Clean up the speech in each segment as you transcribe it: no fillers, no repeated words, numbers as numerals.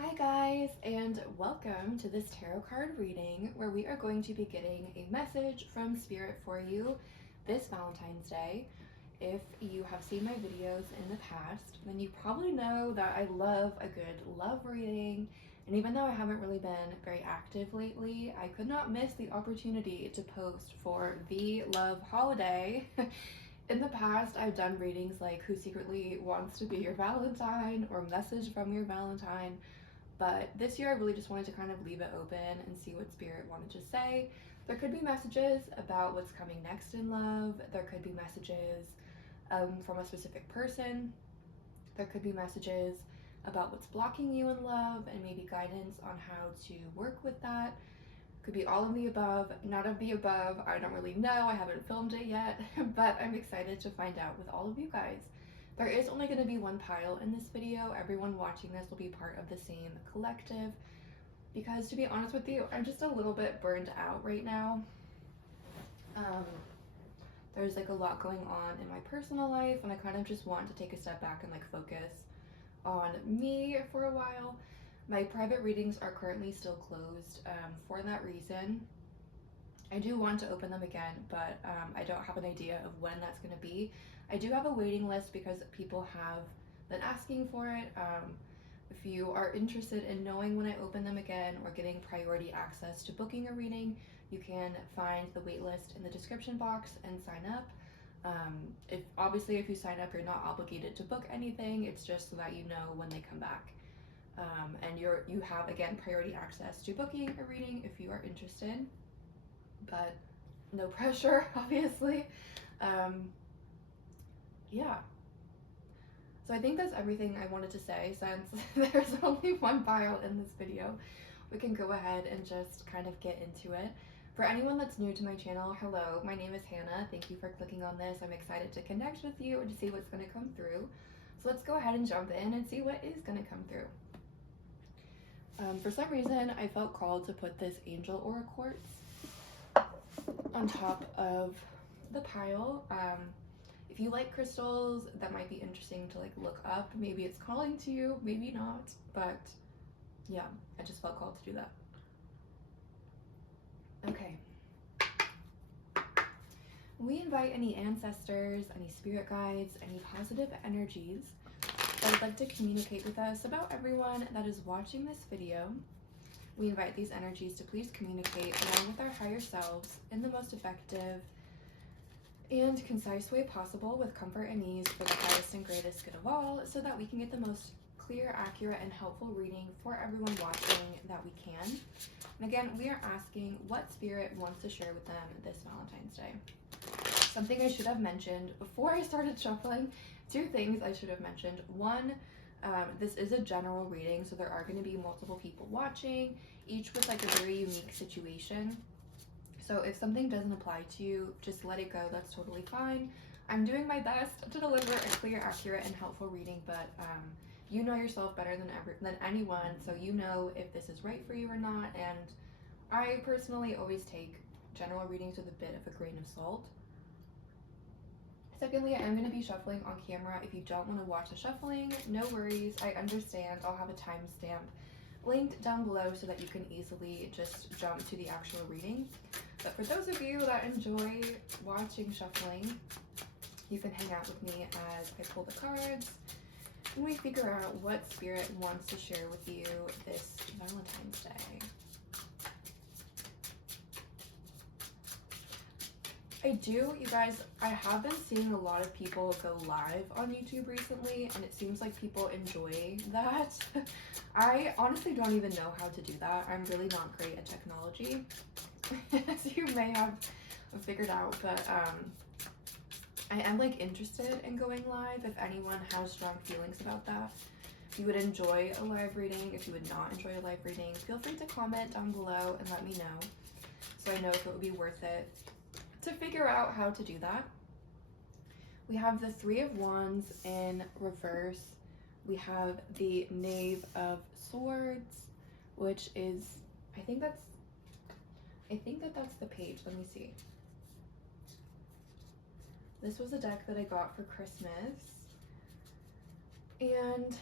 Hi guys, and welcome to this tarot card reading where we are going to be getting a message from Spirit for you this Valentine's Day. If you have seen my videos in the past, then you probably know that I love a good love reading, and even though I haven't really been very active lately, I could not miss the opportunity to post for the love holiday. In the past, I've done readings like Who Secretly Wants to Be Your Valentine or Message from Your Valentine. But this year I really just wanted to kind of leave it open and see what Spirit wanted to say. There could be messages about what's coming next in love. There could be messages from a specific person. There could be messages about what's blocking you in love and maybe guidance on how to work with that. Could be all of the above, none of the above. I don't really know. I haven't filmed it yet, but I'm excited to find out with all of you guys. There is only going to be one pile in this video. Everyone watching this will be part of the same collective because, to be honest with you, I'm just a little bit burned out right now. There's like a lot going on in my personal life, and I kind of just want to take a step back and like focus on me for a while. My private readings are currently still closed for that reason. I do want to open them again, but I don't have an idea of when that's going to be. I do have a waiting list because people have been asking for it. If you are interested in knowing when I open them again or getting priority access to booking a reading, you can find the wait list in the description box and sign up. If you sign up, you're not obligated to book anything. It's just so that you know when they come back. And you have, again, priority access to booking a reading if you are interested, but no pressure, obviously. Yeah. So I think that's everything I wanted to say. Since there's only one pile in this video, we can go ahead and just kind of get into it. For anyone that's new to my channel, hello, my name is Hannah. Thank you for clicking on this. I'm excited to connect with you and to see what's going to come through. So let's go ahead and jump in and see what is going to come through. For some reason, I felt called to put this Angel Aura Quartz on top of the pile. If you like crystals, that might be interesting to like look up. Maybe it's calling to you, maybe not, but yeah, I just felt called to do that. Okay. We invite any ancestors, any spirit guides, any positive energies that would like to communicate with us about everyone that is watching this video. We invite these energies to please communicate along with our higher selves in the most effective and concise way possible with comfort and ease for the highest and greatest good of all, so that we can get the most clear, accurate, and helpful reading for everyone watching that we can. And again, we are asking what Spirit wants to share with them this Valentine's Day. Something I should have mentioned before I started shuffling, two things I should have mentioned. One, this is a general reading, so there are going to be multiple people watching, each with like a very unique situation. So if something doesn't apply to you, just let it go. That's totally fine. I'm doing my best to deliver a clear, accurate, and helpful reading, but you know yourself better than anyone, so you know if this is right for you or not. And I personally always take general readings with a bit of a grain of salt. Secondly, I'm going to be shuffling on camera. If you don't want to watch the shuffling, no worries. I understand. I'll have a timestamp linked down below so that you can easily just jump to the actual reading. But for those of you that enjoy watching shuffling, you can hang out with me as I pull the cards and we figure out what Spirit wants to share with you this Valentine's Day. You guys, I have been seeing a lot of people go live on YouTube recently, and it seems like people enjoy that. I honestly don't even know how to do that. I'm really not great at technology, as you may have figured out, but I am like interested in going live if anyone has strong feelings about that. If you would enjoy a live reading, if you would not enjoy a live reading, feel free to comment down below and let me know so I know if it would be worth it to figure out how to do that. We have the Three of Wands in reverse. We have the Knave of Swords, which is, I think that's the page. Let me see. This was a deck that I got for Christmas, and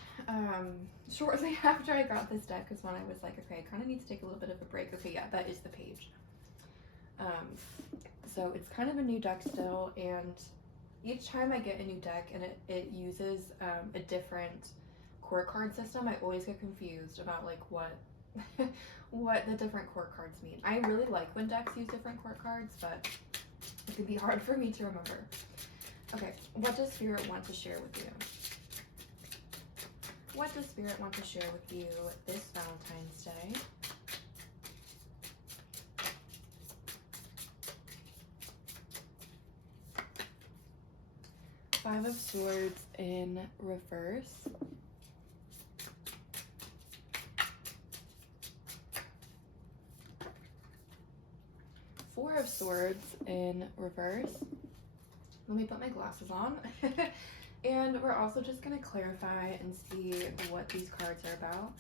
shortly after I got this deck is when I was like, okay, I kind of need to take a little bit of a break. Okay, yeah, that is the page. So it's kind of a new deck still, and each time I get a new deck and it uses a different court card system, I always get confused about like what what the different court cards mean. I really like when decks use different court cards, but it can be hard for me to remember. Okay, what does Spirit want to share with you? What does Spirit want to share with you this Valentine's Day? Five of Swords in reverse. Four of Swords in reverse. Let me put my glasses on. And we're also just going to clarify and see what these cards are about.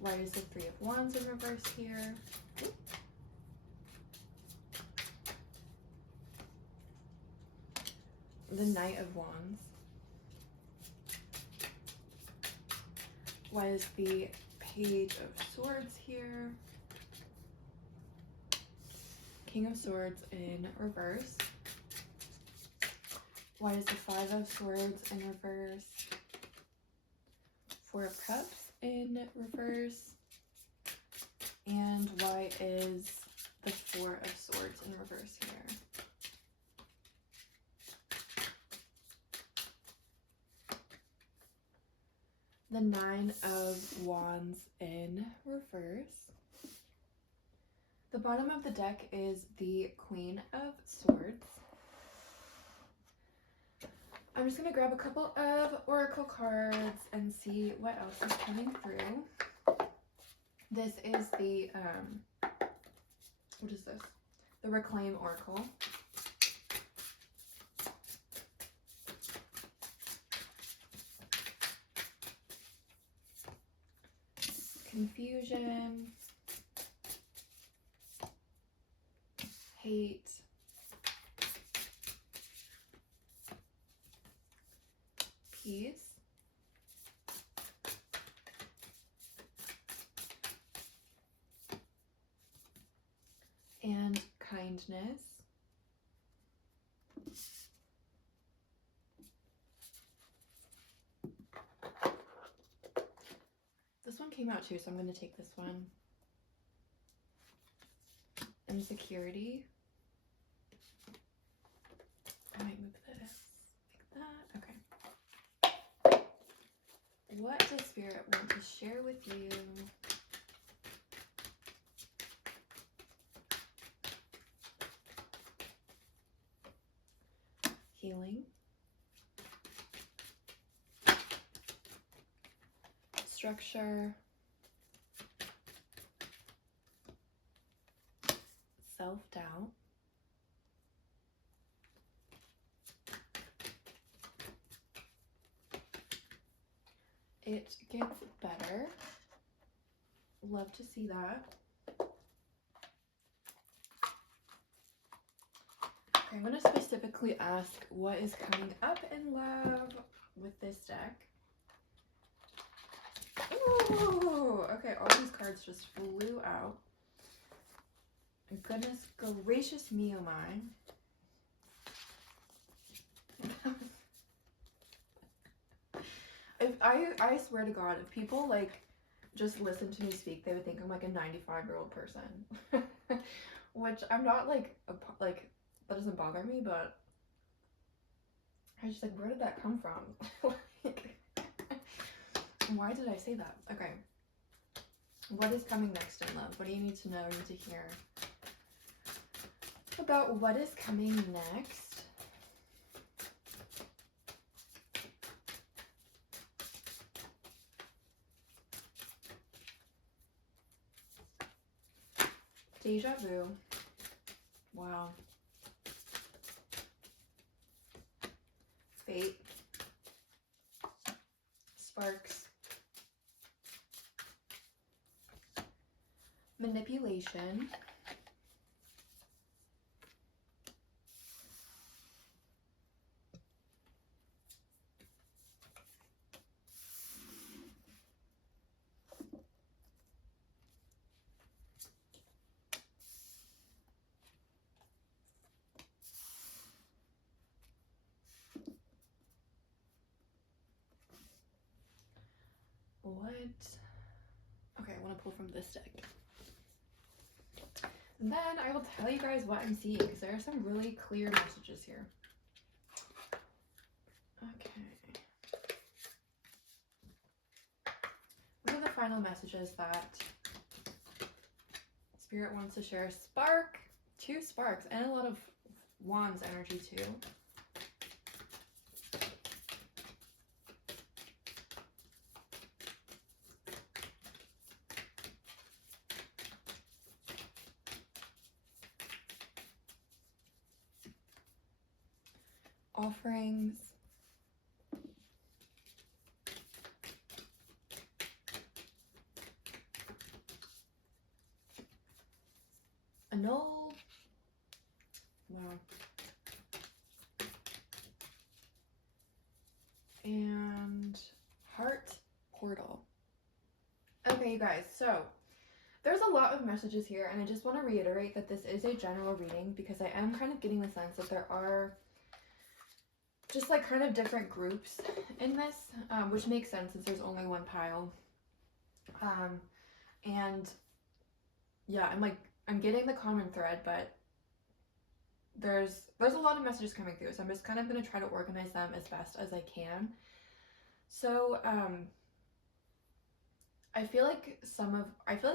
Why is the Three of Wands in reverse here? The Knight of Wands. Why is the Page of Swords here? King of Swords in reverse. Why is the Five of Swords in reverse? Four of Cups in reverse. And why is the Four of Swords in reverse here? The Nine of Wands in reverse. The bottom of the deck is the Queen of Swords. I'm just going to grab a couple of oracle cards and see what else is coming through. This is the, what is this? The Reclaim Oracle. Confusion. Hate. Peace. And kindness. This one came out too, so I'm going to take this one. Insecurity. I might move this like that. Okay. What does Spirit want to share with you? Healing. Structure. Self-doubt. It gets better. Love to see that. Okay, I'm going to specifically ask what is coming up in love with this deck. Ooh, okay, all these cards just flew out. Goodness gracious me, oh my. I swear to God, if people like just listen to me speak, they would think I'm like a 95-year-old person. Which I'm not like, that doesn't bother me, but I was just like, where did that come from? Like, why did I say that? Okay. What is coming next in love? What do you need to know, you need to hear about what is coming next? Deja vu. Wow. Fate. Sparks. Manipulation. Okay, I want to pull from this deck. And then I will tell you guys what I'm seeing, because there are some really clear messages here. Okay. What are the final messages that Spirit wants to share? Spark, 2 sparks, and a lot of wands energy too. Offerings. Annul. Wow. And heart portal. Okay, you guys, so there's a lot of messages here, and I just want to reiterate that this is a general reading because I am kind of getting the sense that there are just like kind of different groups in this, which makes sense since there's only one pile. And yeah, I'm getting the common thread, but there's a lot of messages coming through, so I'm just kind of going to try to organize them as best as I can. So I feel like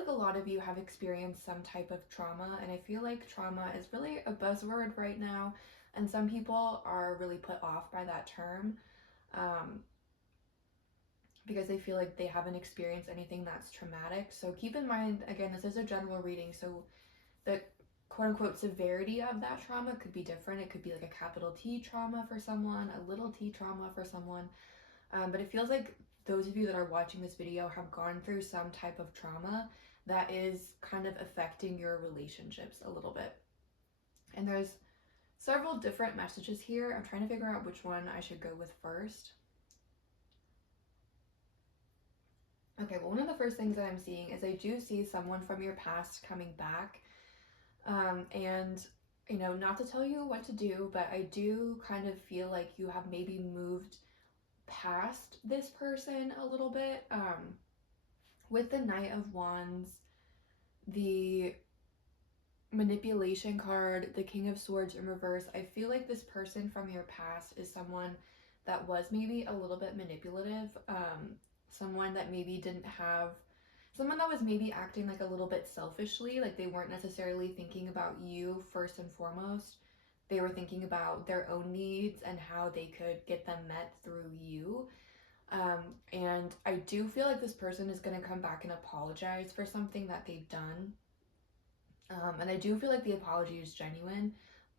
a lot of you have experienced some type of trauma, and I feel like trauma is really a buzzword right now, and some people are really put off by that term because they feel like they haven't experienced anything that's traumatic. So keep in mind, again, this is a general reading, so the quote-unquote severity of that trauma could be different. It could be like a capital T trauma for someone, a little t trauma for someone, but it feels like those of you that are watching this video have gone through some type of trauma that is kind of affecting your relationships a little bit. And there's several different messages here. I'm trying to figure out which one I should go with first. Okay, well, one of the first things that I'm seeing is I do see someone from your past coming back. And, you know, not to tell you what to do, but I do kind of feel like you have maybe moved past this person a little bit. With the Knight of Wands, the manipulation card, the King of Swords in reverse, I feel like this person from your past is someone that was maybe a little bit manipulative, someone that was maybe acting like a little bit selfishly, like they weren't necessarily thinking about you first and foremost. They were thinking about their own needs and how they could get them met through you. And I do feel like this person is going to come back and apologize for something that they've done. And I do feel like the apology is genuine,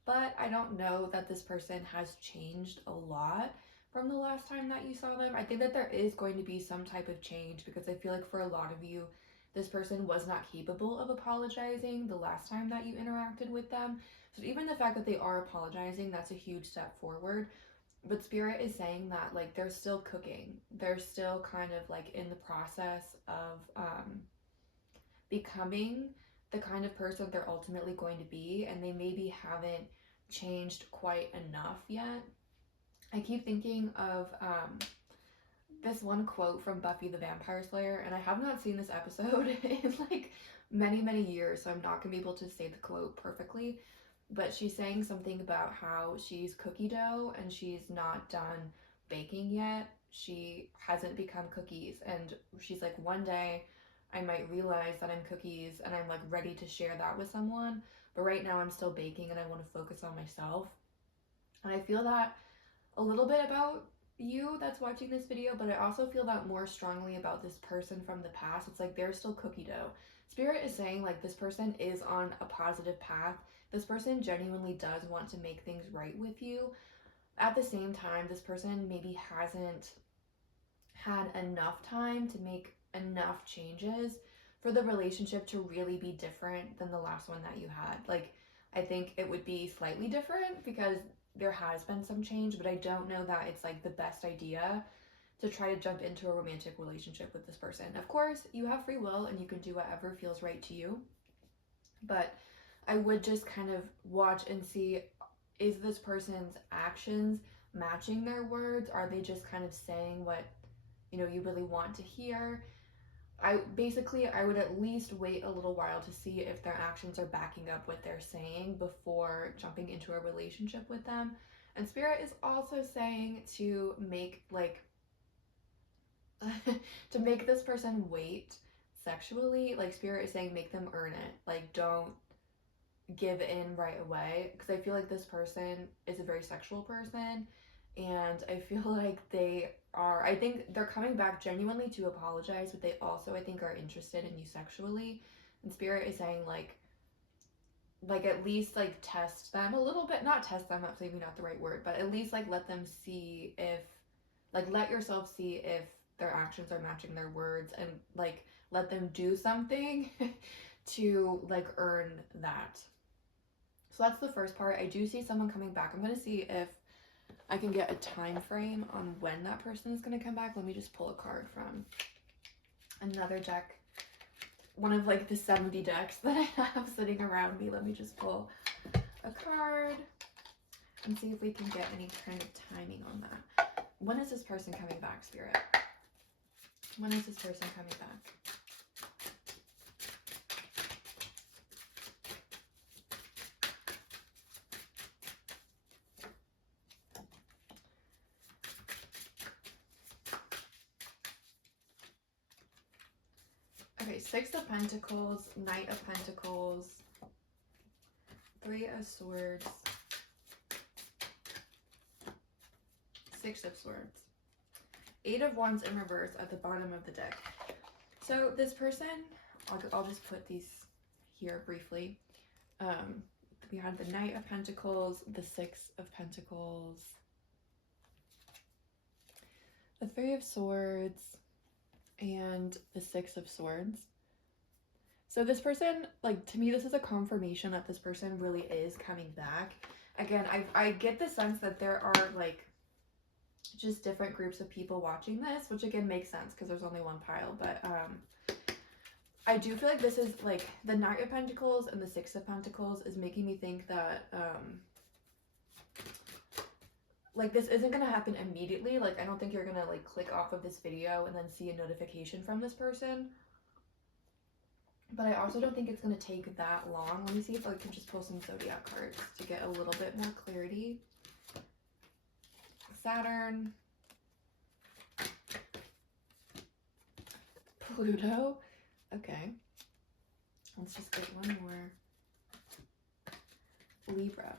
but I don't know that this person has changed a lot from the last time that you saw them. I think that there is going to be some type of change because I feel like for a lot of you, this person was not capable of apologizing the last time that you interacted with them. So even the fact that they are apologizing, that's a huge step forward. But Spirit is saying that like they're still cooking. They're still kind of like in the process of becoming the kind of person they're ultimately going to be, and they maybe haven't changed quite enough yet. I keep thinking of this one quote from Buffy the Vampire Slayer, and I have not seen this episode in like many years, so I'm not gonna be able to say the quote perfectly, but she's saying something about how she's cookie dough and she's not done baking yet. She hasn't become cookies, and she's like, one day I might realize that I'm cookies and I'm like ready to share that with someone, but right now I'm still baking and I want to focus on myself. And I feel that a little bit about you that's watching this video, but I also feel that more strongly about this person from the past. It's like they're still cookie dough. Spirit is saying like this person is on a positive path. This person genuinely does want to make things right with you. At the same time, this person maybe hasn't had enough time to make enough changes for the relationship to really be different than the last one that you had. Like, I think it would be slightly different because there has been some change, but I don't know that it's like the best idea to try to jump into a romantic relationship with this person. Of course, you have free will and you can do whatever feels right to you, but I would just kind of watch and see, is this person's actions matching their words? Are they just kind of saying what you know, you really want to hear. I would at least wait a little while to see if their actions are backing up what they're saying before jumping into a relationship with them. And Spirit is also saying to make like to make this person wait sexually. Like Spirit is saying make them earn it. Like don't give in right away, because I feel like this person is a very sexual person, and I feel like I think they're coming back genuinely to apologize, but they also, I think, are interested in you sexually. And Spirit is saying like at least like test them a little bit, not test them, that's maybe not the right word, but at least like let them see if, like let yourself see if their actions are matching their words, and like let them do something to like earn that. So that's the first part. I do see someone coming back. I'm going to see if I can get a time frame on when that person is going to come back. Let me just pull a card from another deck. One of like the 70 decks that I have sitting around me. Let me just pull a card and see if we can get any kind of timing on that. When is this person coming back, Spirit? When is this person coming back? Okay, Six of Pentacles, Knight of Pentacles, Three of Swords, Six of Swords, Eight of Wands in reverse at the bottom of the deck. So this person, I'll just put these here briefly. We had the Knight of Pentacles, the Six of Pentacles, the Three of Swords, and the Six of Swords. So this person, like, to me, this is a confirmation that this person really is coming back. Again, I get the sense that there are, like, just different groups of people watching this, which, again, makes sense because there's only one pile. But I do feel like this is, like, the Knight of Pentacles and the Six of Pentacles is making me think that, like, this isn't going to happen immediately. Like, I don't think you're going to, like, click off of this video and then see a notification from this person. But I also don't think it's going to take that long. Let me see if I can just pull some zodiac cards to get a little bit more clarity. Saturn. Pluto. Okay. Let's just get one more. Libra.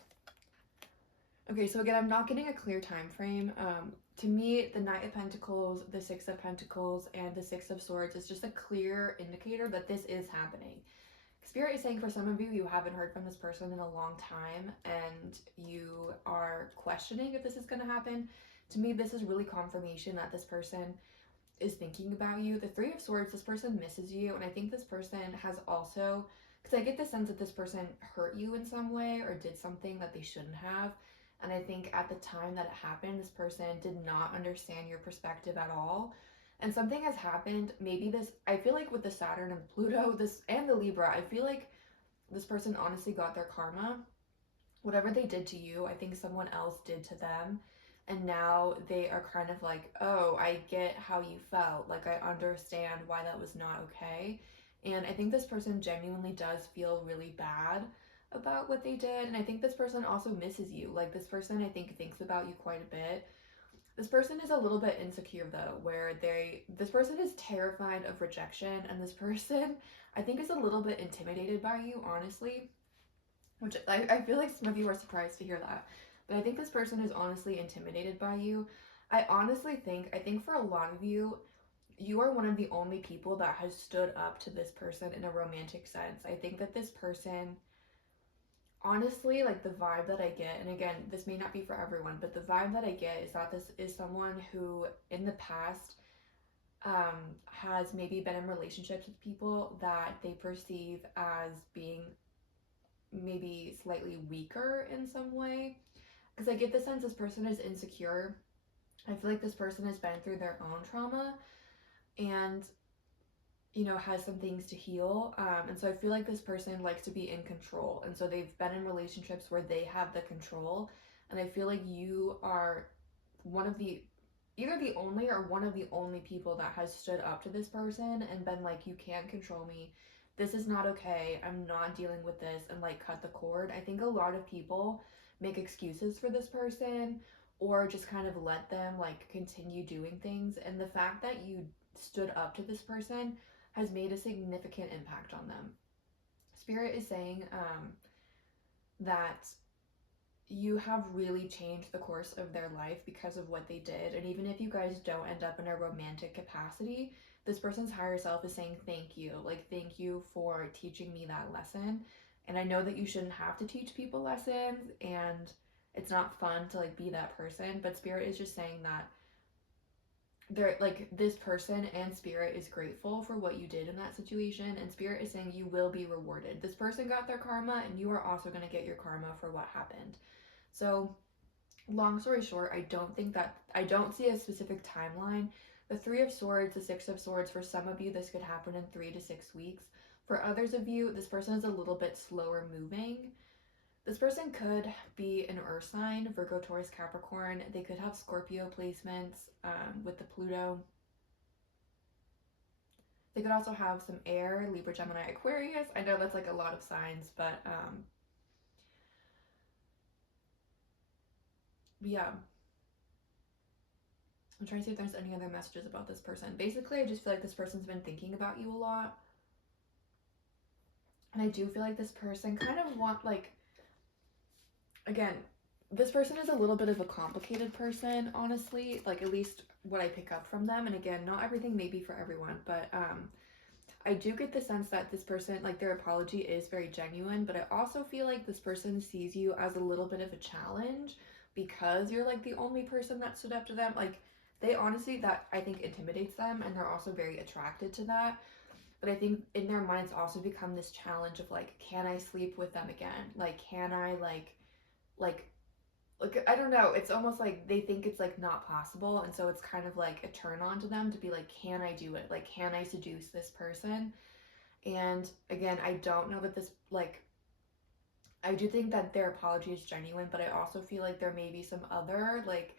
Okay, so again, I'm not getting a clear time frame. To me, the Knight of Pentacles, the Six of Pentacles, and the Six of Swords is just a clear indicator that this is happening. Spirit is saying for some of you, you haven't heard from this person in a long time, and you are questioning if this is going to happen. To me, this is really confirmation that this person is thinking about you. The Three of Swords, this person misses you, and I think this person has also, because I get the sense that this person hurt you in some way or did something that they shouldn't have. And I think at the time that it happened, this person did not understand your perspective at all. And something has happened. Maybe this, I feel like with the Saturn and Pluto, this and the Libra, I feel like this person honestly got their karma. Whatever they did to you, I think someone else did to them. And now they are kind of like, oh, I get how you felt. Like, I understand why that was not okay. And I think this person genuinely does feel really bad about what they did. And I think this person also misses you. Like, this person, I think, thinks about you quite a bit. This person is a little bit insecure, though, where this person is terrified of rejection, and this person, I think, is a little bit intimidated by you, honestly, which I feel like some of you are surprised to hear that, but I think this person is honestly intimidated by you. I think for a lot of you, you are one of the only people that has stood up to this person in a romantic sense. I think that this person, honestly, like, the vibe that I get, and again, this may not be for everyone, but the vibe that I get is that this is someone who in the past has maybe been in relationships with people that they perceive as being maybe slightly weaker in some way. Because I get the sense this person is insecure. I feel like this person has been through their own trauma and, you know, has some things to heal. And so I feel like this person likes to be in control. And so they've been in relationships where they have the control. And I feel like you are one of the either the only or one of the only people that has stood up to this person and been like, you can't control me, this is not okay, I'm not dealing with this, and like cut the cord. I think a lot of people make excuses for this person or just kind of let them like continue doing things, and the fact that you stood up to this person has made a significant impact on them. Spirit is saying that you have really changed the course of their life because of what they did. And even if you guys don't end up in a romantic capacity, this person's higher self is saying thank you. Like, thank you for teaching me that lesson. And I know that you shouldn't have to teach people lessons, and it's not fun to like be that person, but Spirit is just saying that they're like, this person and Spirit is grateful for what you did in that situation, and Spirit is saying you will be rewarded. This person got their karma, and you are also going to get your karma for what happened. So long story short, I don't see a specific timeline. The Three of Swords, the Six of Swords, for some of you, this could happen in 3 to 6 weeks. For others of you, this person is a little bit slower moving. This person could be an earth sign, Virgo, Taurus, Capricorn. They could have Scorpio placements with the Pluto. They could also have some air, Libra, Gemini, Aquarius. I know that's like a lot of signs, but yeah. I'm trying to see if there's any other messages about this person. Basically, I just feel like this person's been thinking about you a lot. And I do feel like this person kind of again, this person is a little bit of a complicated person, honestly. Like, at least what I pick up from them. And again, not everything may be for everyone, but I do get the sense that this person, like, their apology is very genuine, but I also feel like this person sees you as a little bit of a challenge because you're like the only person that stood up to them. Like, they honestly, that I think intimidates them, and they're also very attracted to that. But I think in their minds also become this challenge of like, can I sleep with them again? Like, can I like I don't know. It's almost like they think it's like not possible, and so it's kind of like a turn on to them to be like, can I do it? Like, can I seduce this person? And again, I don't know that this like, I do think that their apology is genuine, but I also feel like there may be some other like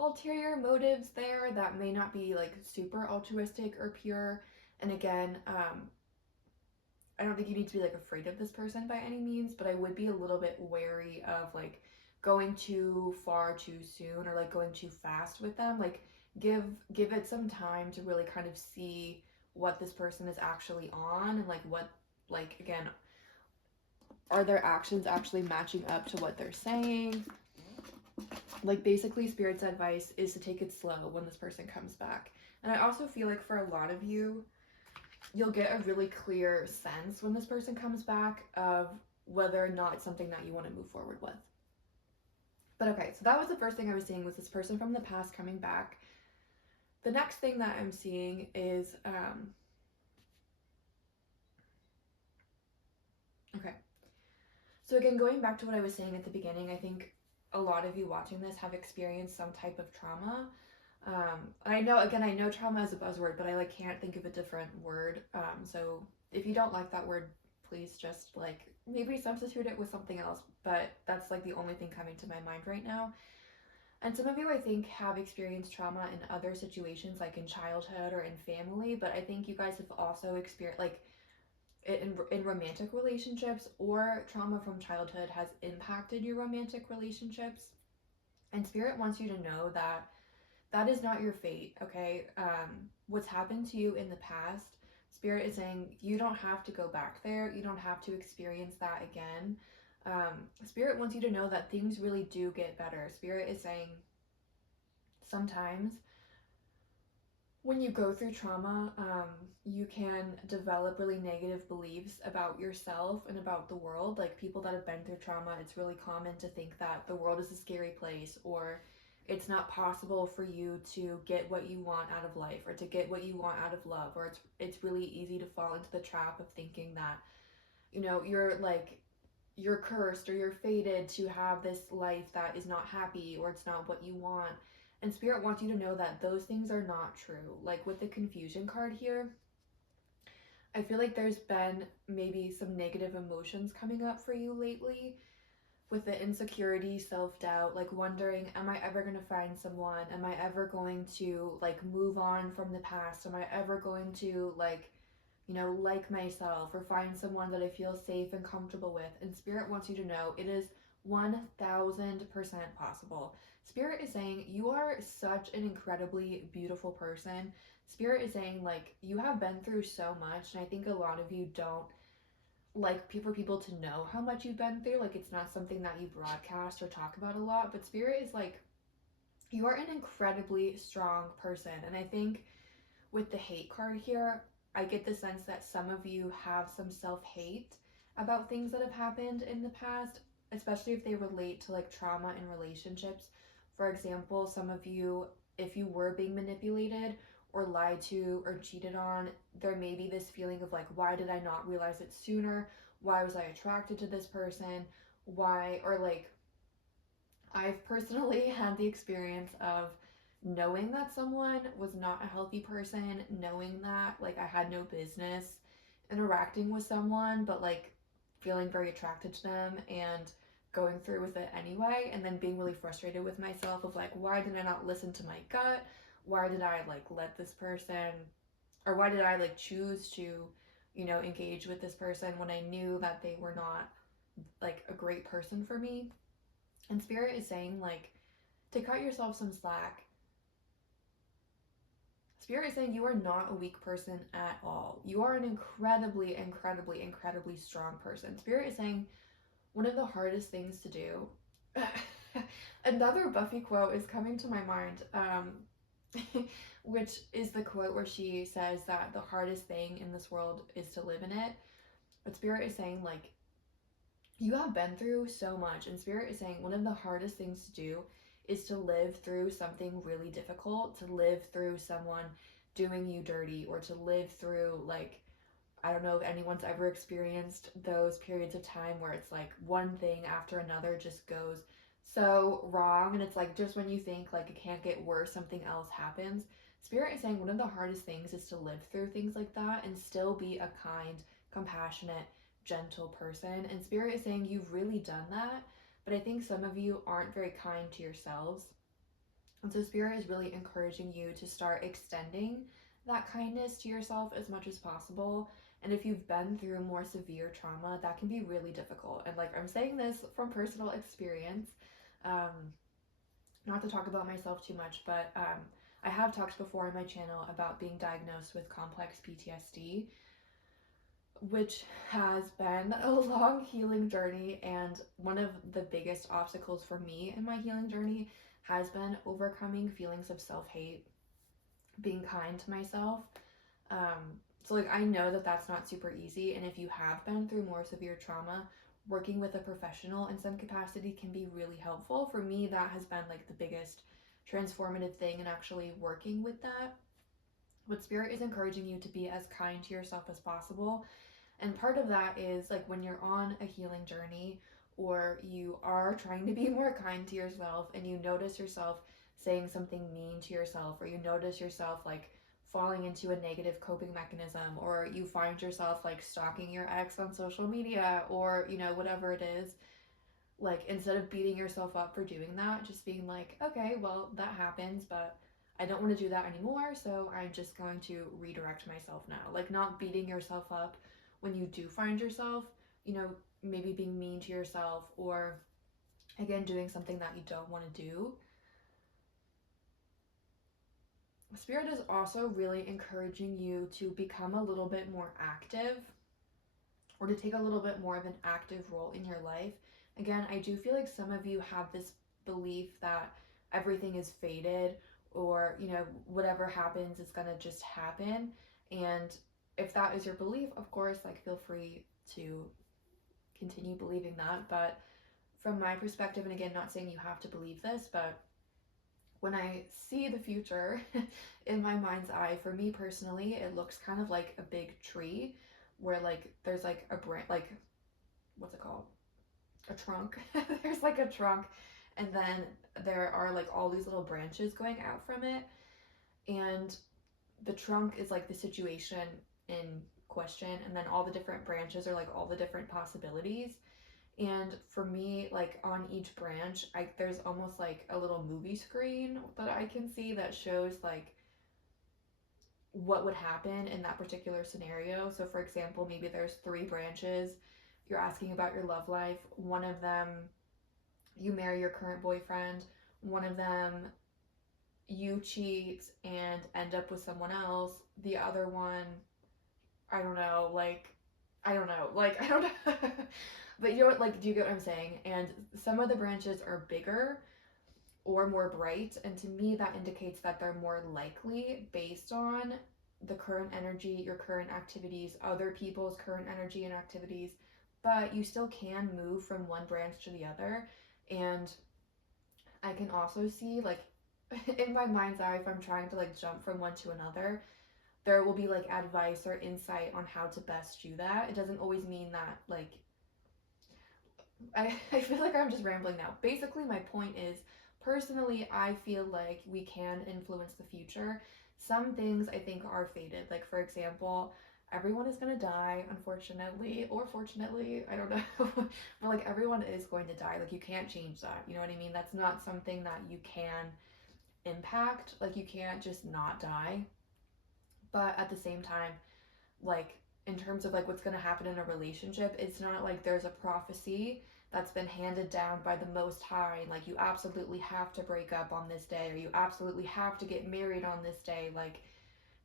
ulterior motives there that may not be like super altruistic or pure. And again, I don't think you need to be like afraid of this person by any means, but I would be a little bit wary of like going too far too soon, or like going too fast with them. Like, give it some time to really kind of see what this person is actually on, and like what, like, again, are their actions actually matching up to what they're saying. Like, basically, Spirit's advice is to take it slow when this person comes back. And I also feel like for a lot of you, you'll get a really clear sense when this person comes back of whether or not it's something that you want to move forward with. But okay, so that was the first thing I was seeing, was this person from the past coming back. The next thing that I'm seeing is, okay. So again, going back to what I was saying at the beginning, I think a lot of you watching this have experienced some type of trauma. I know trauma is a buzzword, but I like can't think of a different word. So if you don't like that word, please just like maybe substitute it with something else. But that's like the only thing coming to my mind right now. And some of you, I think, have experienced trauma in other situations, like in childhood or in family. But I think you guys have also experienced like in romantic relationships, or trauma from childhood has impacted your romantic relationships. And Spirit wants you to know that that is not your fate, okay? What's happened to you in the past, Spirit is saying you don't have to go back there. You don't have to experience that again. Spirit wants you to know that things really do get better. Spirit is saying sometimes when you go through trauma, you can develop really negative beliefs about yourself and about the world. Like, people that have been through trauma, it's really common to think that the world is a scary place, or it's not possible for you to get what you want out of life, or to get what you want out of love, or it's really easy to fall into the trap of thinking that, you know, you're cursed or you're fated to have this life that is not happy, or it's not what you want. And Spirit wants you to know that those things are not true. Like with the confusion card here, I feel like there's been maybe some negative emotions coming up for you lately. with the insecurity, self-doubt, like wondering, am I ever going to find someone? Am I ever going to like move on from the past? Am I ever going to like, you know, like myself or find someone that I feel safe and comfortable with? And Spirit wants you to know it is 1000% possible. Spirit is saying you are such an incredibly beautiful person. Spirit is saying like you have been through so much, and I think a lot of you don't like for people to know how much you've been through. Like, it's not something that you broadcast or talk about a lot, but Spirit is like, you are an incredibly strong person. And I think with the hate card here, I get the sense that some of you have some self-hate about things that have happened in the past, especially if they relate to like trauma in relationships. For example, some of you, if you were being manipulated or lied to or cheated on, there may be this feeling of like, why did I not realize it sooner? Why was I attracted to this person? Why, or like, I've personally had the experience of knowing that someone was not a healthy person, knowing that like I had no business interacting with someone, but like feeling very attracted to them and going through with it anyway, and then being really frustrated with myself of like, why did I not listen to my gut? Why did I like let this person, or why did I like choose to, you know, engage with this person when I knew that they were not like a great person for me? And Spirit is saying like to cut yourself some slack. Spirit is saying you are not a weak person at all. You are an incredibly, incredibly, incredibly strong person. Spirit is saying one of the hardest things to do. Another Buffy quote is coming to my mind, which is the quote where she says that the hardest thing in this world is to live in it. But Spirit is saying like, you have been through so much, and Spirit is saying one of the hardest things to do is to live through something really difficult, to live through someone doing you dirty, or to live through like, I don't know if anyone's ever experienced those periods of time where it's like one thing after another just goes so wrong, and it's like just when you think like it can't get worse, something else happens. Spirit is saying one of the hardest things is to live through things like that and still be a kind, compassionate, gentle person. And Spirit is saying you've really done that, but I think some of you aren't very kind to yourselves. And so Spirit is really encouraging you to start extending that kindness to yourself as much as possible. And if you've been through more severe trauma, that can be really difficult. And like, I'm saying this from personal experience, not to talk about myself too much, but I have talked before on my channel about being diagnosed with complex PTSD, which has been a long healing journey. And one of the biggest obstacles for me in my healing journey has been overcoming feelings of self-hate, being kind to myself. So like, I know that that's not super easy. And if you have been through more severe trauma, working with a professional in some capacity can be really helpful. For me, that has been like the biggest transformative thing in actually working with that. But Spirit is encouraging you to be as kind to yourself as possible. And part of that is like when you're on a healing journey, or you are trying to be more kind to yourself, and you notice yourself saying something mean to yourself, or you notice yourself like falling into a negative coping mechanism, or you find yourself like stalking your ex on social media, or you know, whatever it is, like instead of beating yourself up for doing that, just being like, okay, well, that happens, but I don't want to do that anymore, so I'm just going to redirect myself now. Like, not beating yourself up when you do find yourself, you know, maybe being mean to yourself, or again, doing something that you don't want to do. Spirit is also really encouraging you to become a little bit more active, or to take a little bit more of an active role in your life. Again, I do feel like some of you have this belief that everything is fated, or, you know, whatever happens is gonna just happen. And if that is your belief, of course, like, feel free to continue believing that. But from my perspective, and again, not saying you have to believe this, but when I see the future in my mind's eye, for me personally, it looks kind of like a big tree where like there's like a branch, like, what's it called? A trunk. There's like a trunk, and then there are like all these little branches going out from it. And the trunk is like the situation in question, and then all the different branches are like all the different possibilities. And for me, like on each branch, there's almost like a little movie screen that I can see that shows like what would happen in that particular scenario. So for example, maybe there's 3 branches. You're asking about your love life. One of them, you marry your current boyfriend. One of them, you cheat and end up with someone else. The other one, I don't know, like, I don't know, like, I don't know. But you know what, like, do you get what I'm saying? And some of the branches are bigger or more bright, and to me that indicates that they're more likely based on the current energy, your current activities, other people's current energy and activities. But you still can move from one branch to the other. And I can also see, like, in my mind's eye, if I'm trying to like jump from one to another, there will be like advice or insight on how to best do that. It doesn't always mean that, like, I feel like I'm just rambling now. Basically, my point is, personally, I feel like we can influence the future. Some things I think are fated. Like, for example, everyone is going to die, unfortunately, or fortunately, I don't know. But, like, everyone is going to die. Like, you can't change that. You know what I mean? That's not something that you can impact. Like, you can't just not die. But at the same time, like, in terms of like what's going to happen in a relationship, it's not like there's a prophecy that's been handed down by the Most High, and like you absolutely have to break up on this day, or you absolutely have to get married on this day. Like,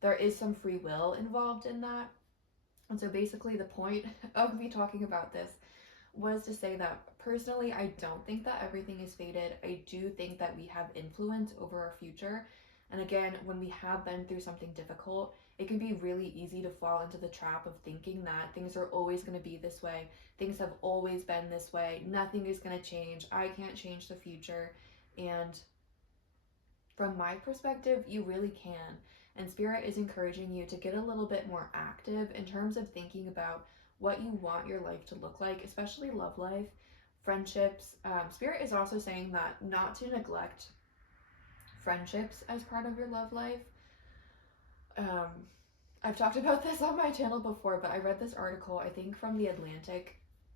there is some free will involved in that. And so basically the point of me talking about this was to say that personally, I don't think that everything is fated. I do think that we have influence over our future. And again, when we have been through something difficult, it can be really easy to fall into the trap of thinking that things are always going to be this way. Things have always been this way. Nothing is going to change. I can't change the future. And from my perspective, you really can. And Spirit is encouraging you to get a little bit more active in terms of thinking about what you want your life to look like, especially love life, friendships. Spirit is also saying that not to neglect friendships as part of your love life. Um, I've talked about this on my channel before, but I read this article, I think from The Atlantic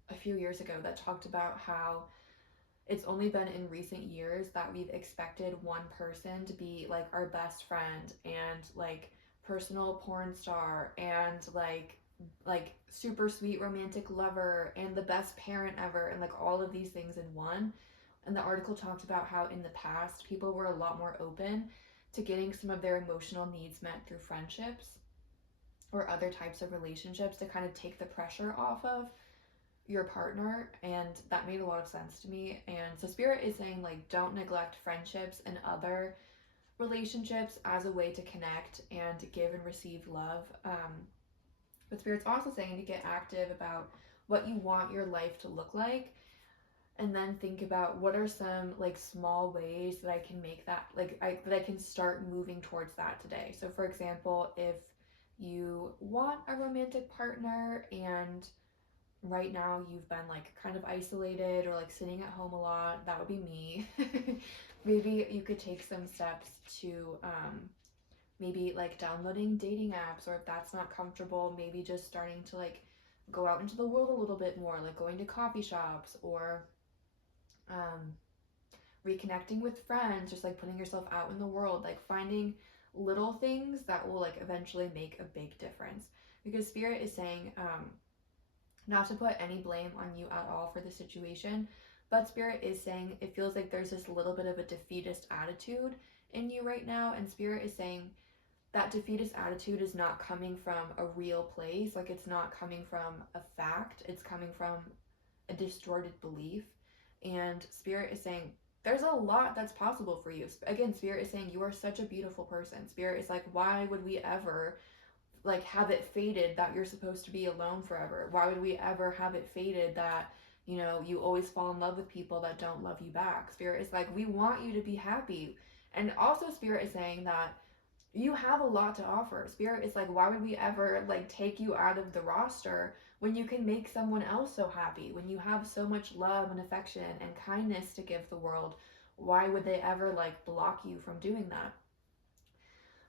a few years ago, that talked about how it's only been in recent years that we've expected one person to be like our best friend and like personal porn star and like super sweet romantic lover and the best parent ever, and like all of these things in one. And the article talked about how in the past people were a lot more open to getting some of their emotional needs met through friendships or other types of relationships to kind of take the pressure off of your partner. And that made a lot of sense to me. And so Spirit is saying, like, don't neglect friendships and other relationships as a way to connect and give and receive love. But Spirit's also saying to get active about what you want your life to look like, and then think about what are some like small ways that I can make that, like, that I can start moving towards that today. So for example, if you want a romantic partner and right now you've been like kind of isolated or like sitting at home a lot, that would be me. Maybe you could take some steps to maybe like downloading dating apps, or if that's not comfortable, maybe just starting to like go out into the world a little bit more, like going to coffee shops or reconnecting with friends, just like putting yourself out in the world, like finding little things that will like eventually make a big difference. Because Spirit is saying, not to put any blame on you at all for the situation, but Spirit is saying it feels like there's this little bit of a defeatist attitude in you right now. And Spirit is saying that defeatist attitude is not coming from a real place. Like, it's not coming from a fact. It's coming from a distorted belief. And Spirit is saying there's a lot that's possible for you. Again, Spirit is saying you are such a beautiful person. Spirit is like, why would we ever like have it fated that you're supposed to be alone forever? Why would we ever have it fated that, you know, you always fall in love with people that don't love you back? Spirit is like, we want you to be happy. And also Spirit is saying that you have a lot to offer. Spirit is like, why would we ever like take you out of the roster when you can make someone else so happy, when you have so much love and affection and kindness to give the world? Why would they ever like block you from doing that?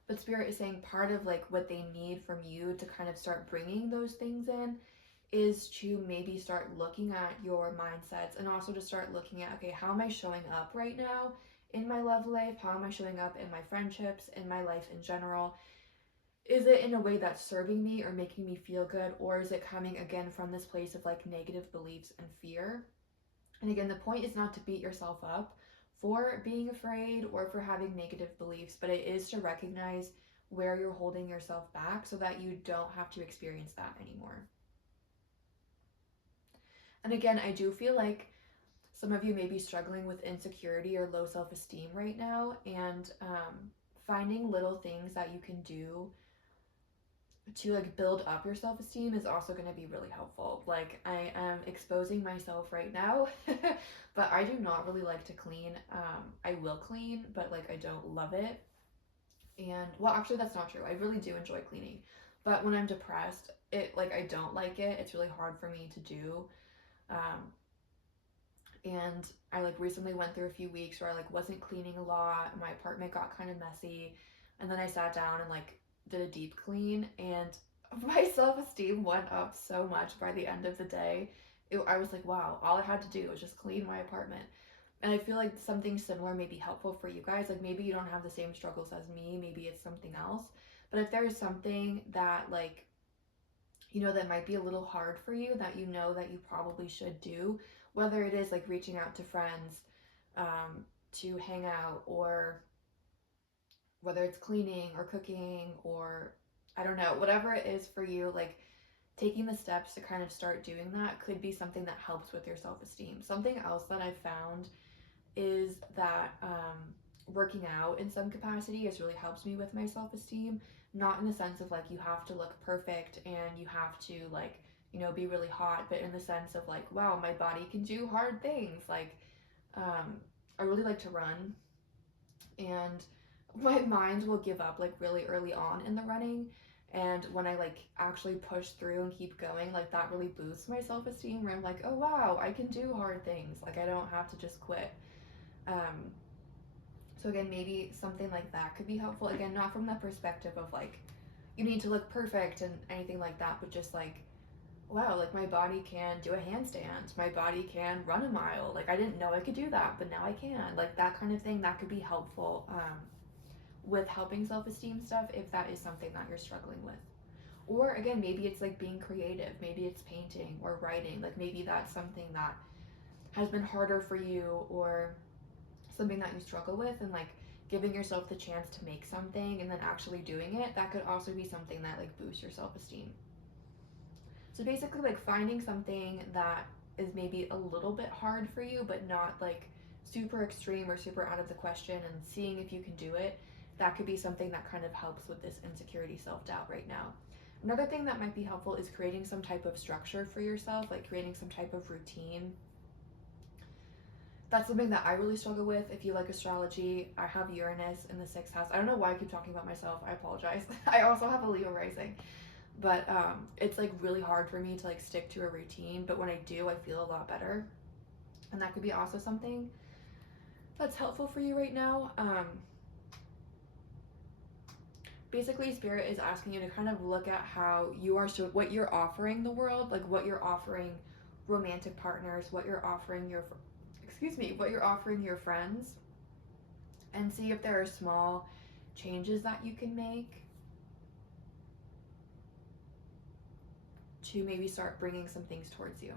But Spirit is saying part of like what they need from you to kind of start bringing those things in is to maybe start looking at your mindsets and also to start looking at, okay, how am I showing up right now in my love life? How am I showing up in my friendships, in my life in general? Is it in a way that's serving me or making me feel good? Or is it coming again from this place of like negative beliefs and fear? And again, the point is not to beat yourself up for being afraid or for having negative beliefs, but it is to recognize where you're holding yourself back so that you don't have to experience that anymore. And again, I do feel like some of you may be struggling with insecurity or low self-esteem right now, and finding little things that you can do to like build up your self-esteem is also going to be really helpful. Like, I am exposing myself right now, but I do not really like to clean. I will clean, but like I don't love it. And well, actually that's not true. I really do enjoy cleaning, but when I'm depressed, I don't like it. It's really hard for me to do. And I like recently went through a few weeks where I like wasn't cleaning a lot. My apartment got kind of messy, and then I sat down and like did a deep clean, and my self-esteem went up so much by the end of the day. I was like, wow, all I had to do was just clean my apartment. And I feel like something similar may be helpful for you guys. Like, maybe you don't have the same struggles as me, maybe it's something else. But if there's something that like, that might be a little hard for you, that that you probably should do, whether it is like reaching out to friends to hang out, or whether it's cleaning or cooking, or I don't know, whatever it is for you, like taking the steps to kind of start doing that could be something that helps with your self-esteem. Something else that I've found is that working out in some capacity has really helped me with my self-esteem. Not in the sense of like you have to look perfect and you have to like, be really hot, but in the sense of like, wow, my body can do hard things. Like, I really like to run, and my mind will give up like really early on in the running. And when I like actually push through and keep going, like that really boosts my self-esteem, where I'm like, oh wow, I can do hard things. Like, I don't have to just quit. So again, maybe something like that could be helpful. Again, not from the perspective of like, you need to look perfect and anything like that, but just like, wow, like my body can do a handstand. My body can run a mile. Like, I didn't know I could do that, but now I can. Like, that kind of thing, that could be helpful with helping self-esteem stuff if that is something that you're struggling with. Or again, maybe it's like being creative. Maybe it's painting or writing. Like, maybe that's something that has been harder for you, or something that you struggle with, and like giving yourself the chance to make something and then actually doing it, that could also be something that like boosts your self-esteem. So basically, like finding something that is maybe a little bit hard for you, but not like super extreme or super out of the question, and seeing if you can do it, that could be something that kind of helps with this insecurity, self-doubt right now. Another thing that might be helpful is creating some type of structure for yourself, like creating some type of routine. That's something that I really struggle with. If you like astrology, I have Uranus in the 6th house. I don't know why I keep talking about myself. I apologize. I also have a Leo rising. But it's like really hard for me to like stick to a routine. But when I do, I feel a lot better. And that could be also something that's helpful for you right now. Basically, Spirit is asking you to kind of look at how you are, so what you're offering the world, like what you're offering romantic partners, what you're offering what you're offering your friends, and see if there are small changes that you can make to maybe start bringing some things towards you.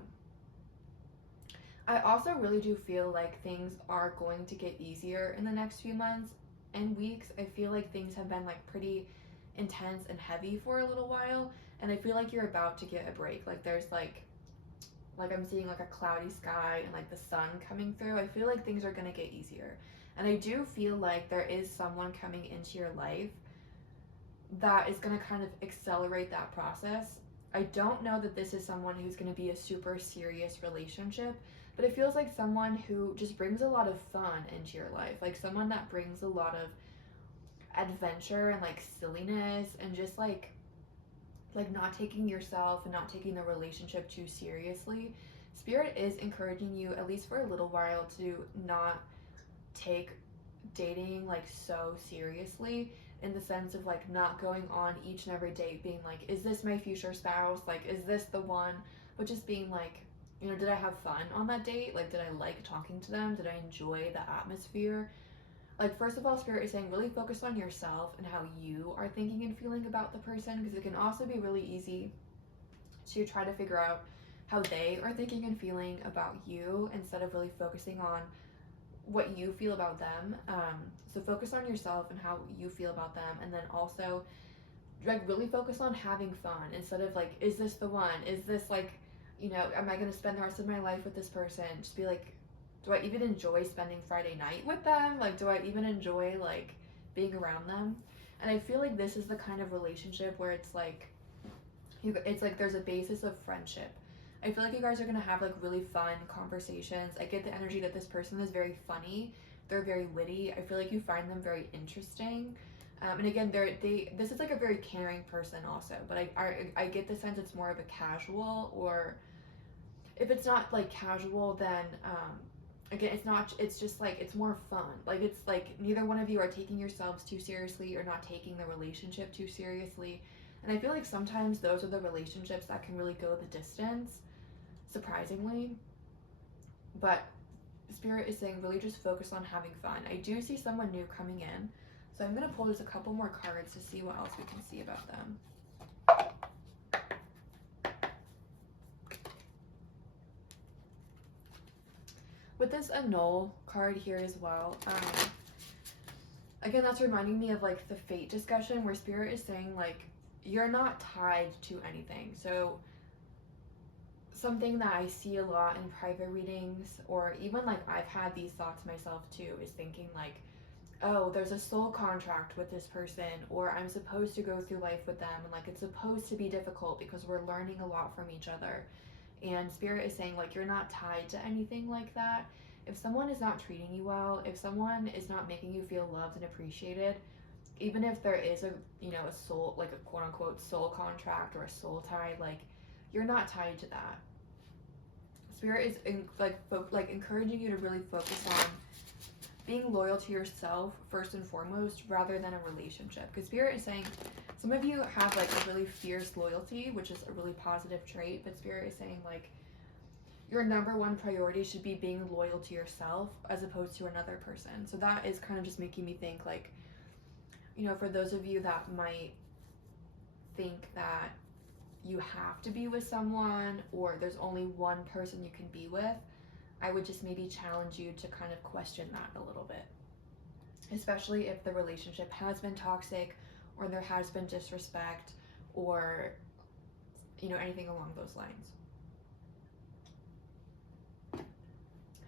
I also really do feel like things are going to get easier in the next few months and weeks. I feel like things have been like pretty intense and heavy for a little while, and I feel like you're about to get a break. Like, there's like I'm seeing like a cloudy sky and like the sun coming through. I feel like things are going to get easier. And I do feel like there is someone coming into your life that is going to kind of accelerate that process. I don't know that this is someone who's going to be a super serious relationship, but it feels like someone who just brings a lot of fun into your life. Like someone that brings a lot of adventure and like silliness, and just like not taking yourself and not taking the relationship too seriously. Spirit is encouraging you, at least for a little while, to not take dating like so seriously, in the sense of like not going on each and every date being like, is this my future spouse? Like, is this the one? but just being like, you know, did I have fun on that date? Like, did I like talking to them? Did I enjoy the atmosphere? Like, first of all, Spirit is saying really focus on yourself and how you are thinking and feeling about the person, because it can also be really easy to try to figure out how they are thinking and feeling about you instead of really focusing on what you feel about them. So focus on yourself and how you feel about them, and then also like really focus on having fun instead of like, is this the one? Is this like, you know, am I going to spend the rest of my life with this person? Just be like, do I even enjoy spending Friday night with them? Like, do I even enjoy like being around them? And I feel like this is the kind of relationship where it's like, it's like there's a basis of friendship. I feel like you guys are going to have like really fun conversations. I get the energy that this person is very funny. They're very witty. I feel like you find them very interesting. And again, this is like a very caring person also, but I get the sense it's more of a casual, or if it's not like casual, then again, it's just like, it's more fun. Like, it's like neither one of you are taking yourselves too seriously or not taking the relationship too seriously. And I feel like sometimes those are the relationships that can really go the distance, surprisingly. But Spirit is saying really just focus on having fun. I do see someone new coming in, so I'm going to pull just a couple more cards to see what else we can see about them. With this annul card here as well, again, that's reminding me of like the fate discussion where Spirit is saying like, you're not tied to anything. So something that I see a lot in private readings, or even like I've had these thoughts myself too, is thinking like, oh, there's a soul contract with this person, or I'm supposed to go through life with them, and like it's supposed to be difficult because we're learning a lot from each other. And Spirit is saying like, you're not tied to anything like that. If someone is not treating you well, if someone is not making you feel loved and appreciated, even if there is a, you know, a soul, like a quote unquote soul contract or a soul tie, like you're not tied to that. Spirit is like encouraging you to really focus on being loyal to yourself first and foremost, rather than a relationship. Because Spirit is saying some of you have like a really fierce loyalty, which is a really positive trait, but Spirit is saying like your number one priority should be being loyal to yourself as opposed to another person. So that is kind of just making me think like, you know, for those of you that might think that you have to be with someone, or there's only one person you can be with, I would just maybe challenge you to kind of question that a little bit, especially if the relationship has been toxic, or there has been disrespect, or, you know, anything along those lines.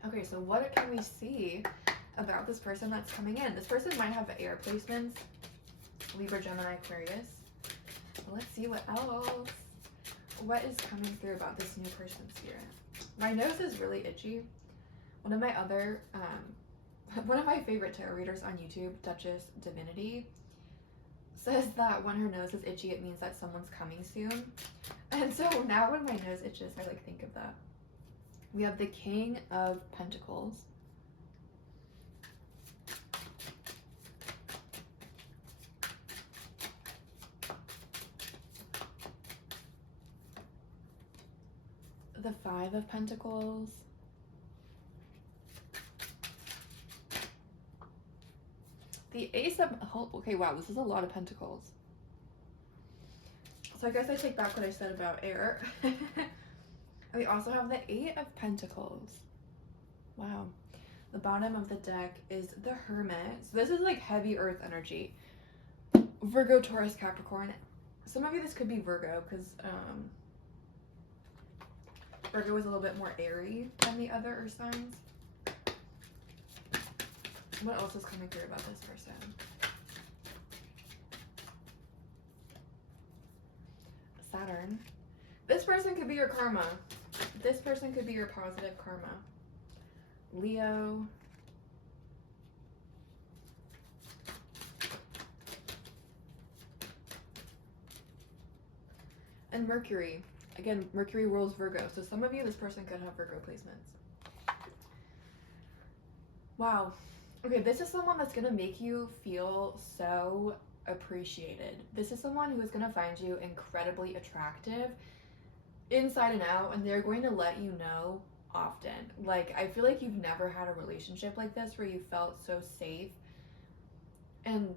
Okay, so what can we see about this person that's coming in? This person might have air placements, Libra, Gemini, Aquarius. Let's see what else. What is coming through about this new person, Spirit? My nose is really itchy. One of my favorite tarot readers on YouTube, Duchess Divinity, says that when her nose is itchy, it means that someone's coming soon. And so now when my nose itches, I like think of that. We have the King of Pentacles. The Five of Pentacles. The Ace of, okay, wow, this is a lot of pentacles. So I guess I take back what I said about air. We also have the Eight of Pentacles. Wow. The bottom of the deck is the Hermit. So this is like heavy earth energy. Virgo, Taurus, Capricorn. Some of you, this could be Virgo, because Virgo is a little bit more airy than the other earth signs. What else is coming through about this person? Saturn. This person could be your karma. This person could be your positive karma. Leo. And Mercury. Again, Mercury rules Virgo. So some of you, this person could have Virgo placements. Wow. Okay, this is someone that's going to make you feel so appreciated. This is someone who is going to find you incredibly attractive. inside and out, and they're going to let you know often. Like, I feel like you've never had a relationship like this where you felt so safe and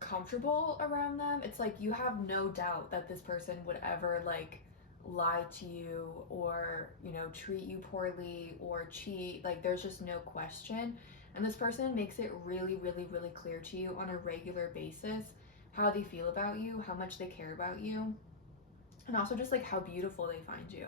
comfortable around them. It's like you have no doubt that this person would ever like lie to you or, you know, treat you poorly or cheat. Like, there's just no question. And this person makes it really, really, really clear to you on a regular basis how they feel about you, how much they care about you, and also just like how beautiful they find you.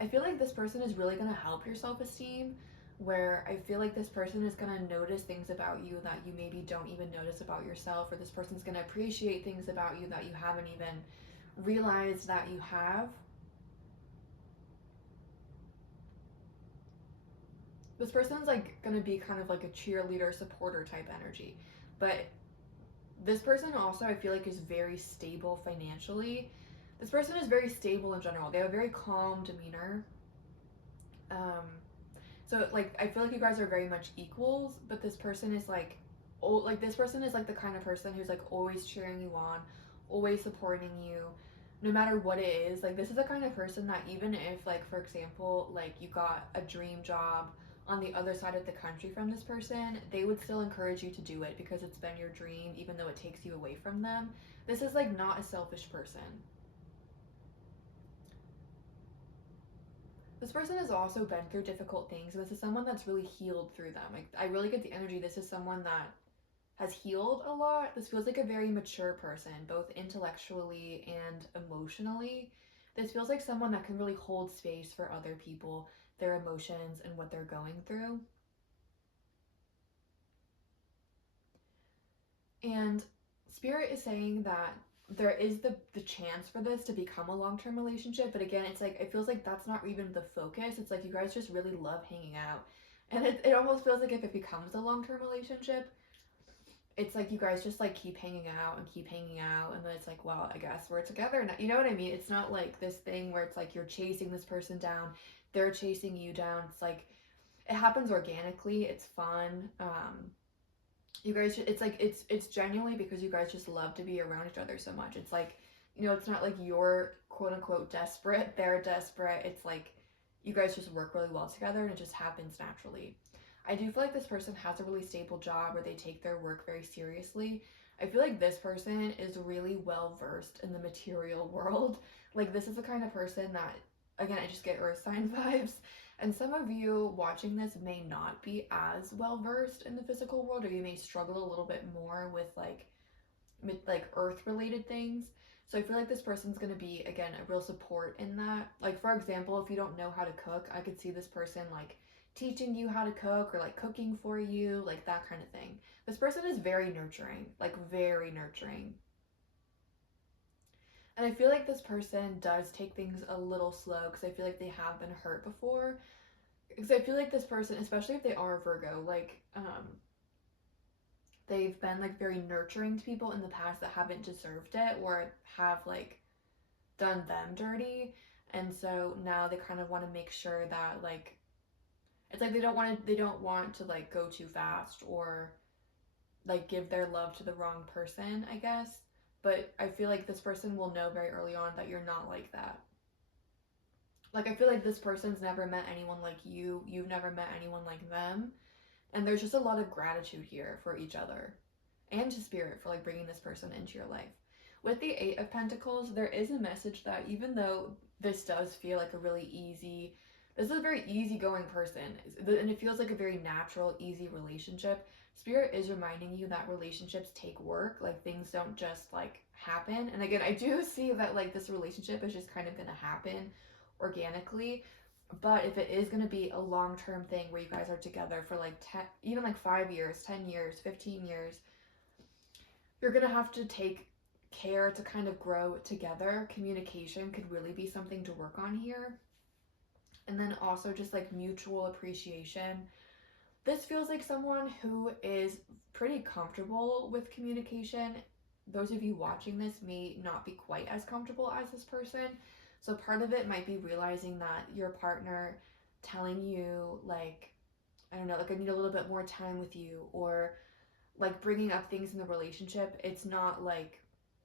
I feel like this person is really going to help your self-esteem, where I feel like this person is going to notice things about you that you maybe don't even notice about yourself, or this person's going to appreciate things about you that you haven't even realized that you have. This person's like going to be kind of like a cheerleader, supporter type energy. But this person also, I feel like, is very stable financially. This person is very stable in general. They have a very calm demeanor. Um, So like I feel like you guys are very much equals, but this person is like, oh, like this person is like the kind of person who's like always cheering you on, always supporting you, no matter what it is. Like, this is the kind of person that even if, like, for example, like you got a dream job on the other side of the country from this person, they would still encourage you to do it because it's been your dream, even though it takes you away from them. This is like not a selfish person. This person has also been through difficult things. This is someone that's really healed through them. Like, I really get the energy. This is someone that has healed a lot. This feels like a very mature person, both intellectually and emotionally. This feels like someone that can really hold space for other people, their emotions, and what they're going through. And Spirit is saying that there is the chance for this to become a long-term relationship, but again, it's like it feels like that's not even the focus. It's like you guys just really love hanging out, and it almost feels like if it becomes a long-term relationship, it's like you guys just like keep hanging out and keep hanging out, and then it's like, well, I guess we're together now. You know what I mean? It's not like this thing where it's like you're chasing this person down, they're chasing you down. It's like it happens organically. It's fun. You guys, it's like it's genuinely because you guys just love to be around each other so much. It's like, you know, it's not like you're quote unquote desperate, they're desperate. It's like you guys just work really well together and it just happens naturally. I do feel like this person has a really stable job where they take their work very seriously. I feel like this person is really well versed in the material world. Like, this is the kind of person that, again, I just get earth sign vibes. And some of you watching this may not be as well versed in the physical world, or you may struggle a little bit more with like earth related things. So I feel like this person's going to be, again, a real support in that. Like, for example, if you don't know how to cook, I could see this person like teaching you how to cook or like cooking for you, like that kind of thing. This person is very nurturing, like very nurturing. And I feel like this person does take things a little slow because I feel like they have been hurt before. Because I feel like this person, especially if they are Virgo, like they've been like very nurturing to people in the past that haven't deserved it or have like done them dirty. And so now they kind of want to make sure that like it's like they don't want to like go too fast or like give their love to the wrong person, I guess. But I feel like this person will know very early on that you're not like that. Like, I feel like this person's never met anyone like you. You've never met anyone like them. And there's just a lot of gratitude here for each other and to Spirit for like bringing this person into your life. With the Eight of Pentacles, there is a message that even though this does feel like a really easy, this is a very easygoing person, and it feels like a very natural, easy relationship. Spirit is reminding you that relationships take work, like things don't just like happen. And again, I do see that like this relationship is just kind of going to happen organically. But if it is going to be a long-term thing where you guys are together for like 10, even like 5 years, 10 years, 15 years, you're going to have to take care to kind of grow together. Communication could really be something to work on here. And then also just like mutual appreciation. This feels like someone who is pretty comfortable with communication. Those of you watching this may not be quite as comfortable as this person. So part of it might be realizing that your partner telling you like, I don't know, like I need a little bit more time with you, or like bringing up things in the relationship. It's not like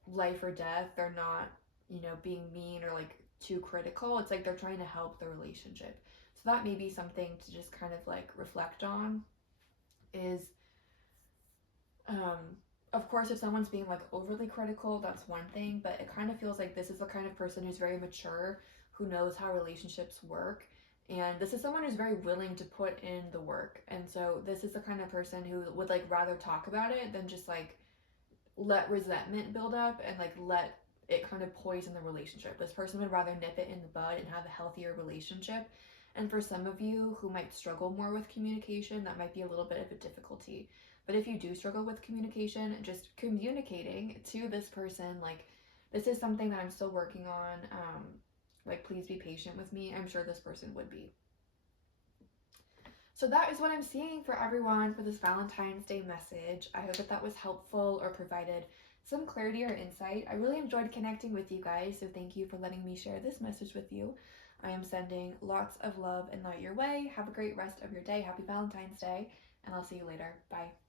life or death. They're not, you know, being mean or like too critical. It's like they're trying to help the relationship. So that may be something to just kind of like reflect on is, of course, if someone's being like overly critical, that's one thing, but it kind of feels like this is the kind of person who's very mature, who knows how relationships work. And this is someone who's very willing to put in the work. And so this is the kind of person who would like rather talk about it than just like let resentment build up and like let it kind of poison the relationship. This person would rather nip it in the bud and have a healthier relationship. And for some of you who might struggle more with communication, that might be a little bit of a difficulty. But if you do struggle with communication, just communicating to this person, like, this is something that I'm still working on. Like, please be patient with me. I'm sure this person would be. So that is what I'm seeing for everyone for this Valentine's Day message. I hope that that was helpful or provided some clarity or insight. I really enjoyed connecting with you guys, so thank you for letting me share this message with you. I am sending lots of love and light your way. Have a great rest of your day. Happy Valentine's Day, and I'll see you later. Bye.